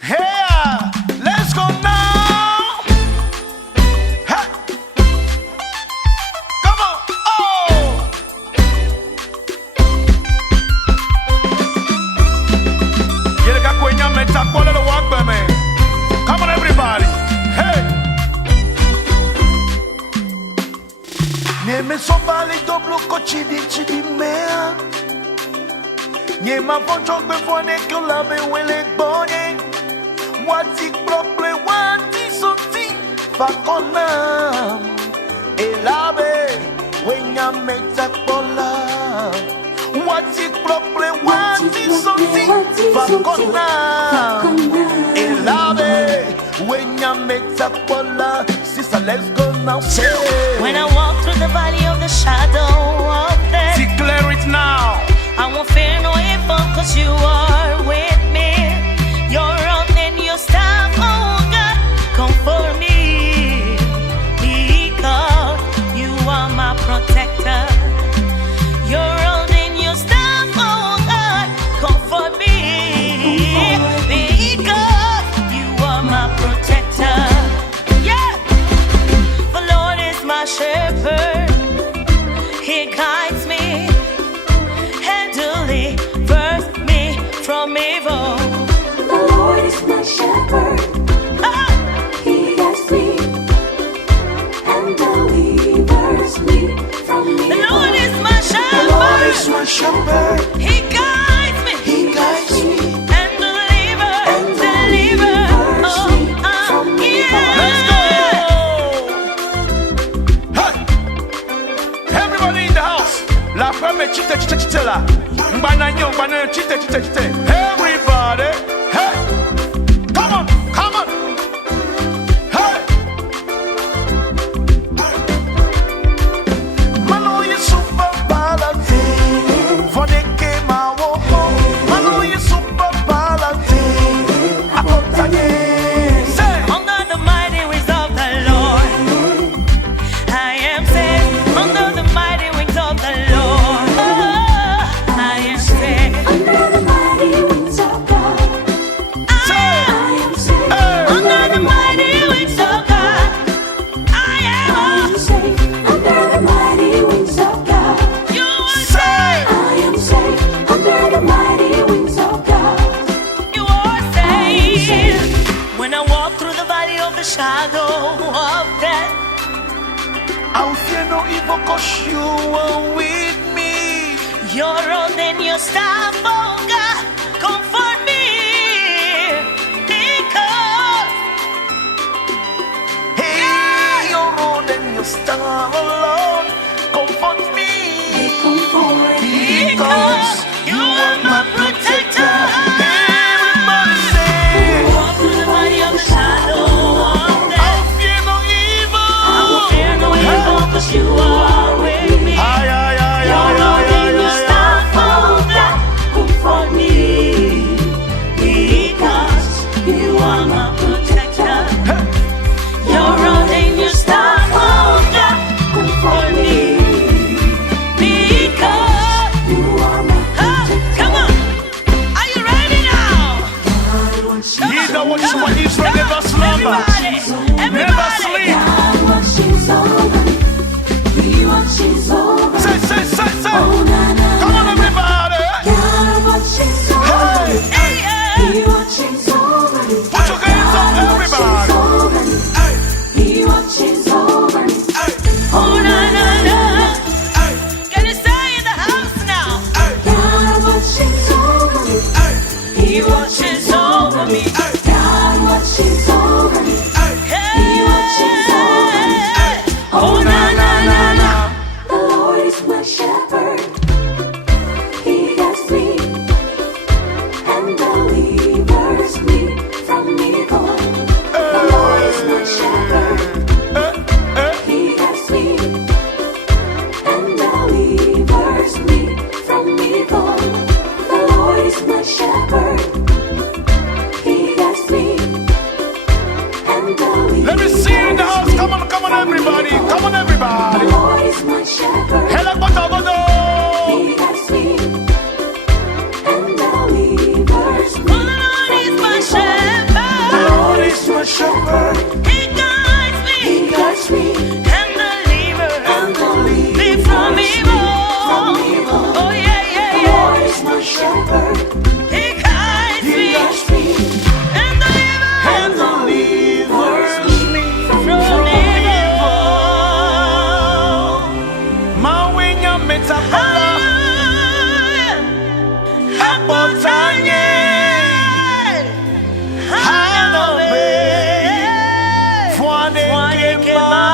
Hey, let's go now. Hey, come on. Oh, quiere que cueña me tapo lo walk by me. Come on, everybody. Hey. Nieme sobali doblo cochidi chidi mea. Niema vocho kwe fone ke lave wele bonye. Wati prople wati soti fakona. Elabe wenya meta kola. Wati prople wati soti fakona. Elabe wenya meta kola. Sister, let's go now. Say. When I walk through the valley of the shadow of death, Declare it now. I won't fear no evil, cause you are with me. Your rod and your staff, oh God, comfort me. Because you are my protector. Your rod and your staff, oh God, comfort me. Because you are my protector. Yeah, the Lord is my shepherd. He guides me and delivers me from evil. The Lord is my shepherd. Ah! He guides me and delivers me from evil. The Lord is my The Lord is shepherd. my shepherd. He guides me He guides me. and delivers me. Oh, yeah. Let's go. Hey. Everybody in the house. La femme chite chite chite la. Mbana nyo mbana chite chite chite. Everybody. Hey. Come on. Come on. Hey. Mano ye super balance. For the game I walk on. Mano ye super balance. Akontanye. Say. Under the mighty wings of the Lord, I am safe. Under the mighty wings of the Lord, oh, I am safe. Under the mighty wings of God, I am safe. Hey. Under the mighty wings of God, I I am am safe. Under the mighty wings of God, you are Say. safe. I am safe. Under the mighty wings of God, You are safe. When I walk through the valley of the shadow of death, I will fear no evil cause you are with me. your rod and your staff, oh God, comfort me. Because Hey, your rod and your star, oh Lord, comfort me. comfort me. Because you are my protector. Everybody say, walk through the valley of the shadow of I death, will fear no evil. I will fear no evil, cause you are with me. Ay, ay, ay, Your ay, rod ay, and your ay, ay, staff, oh God, Comfort my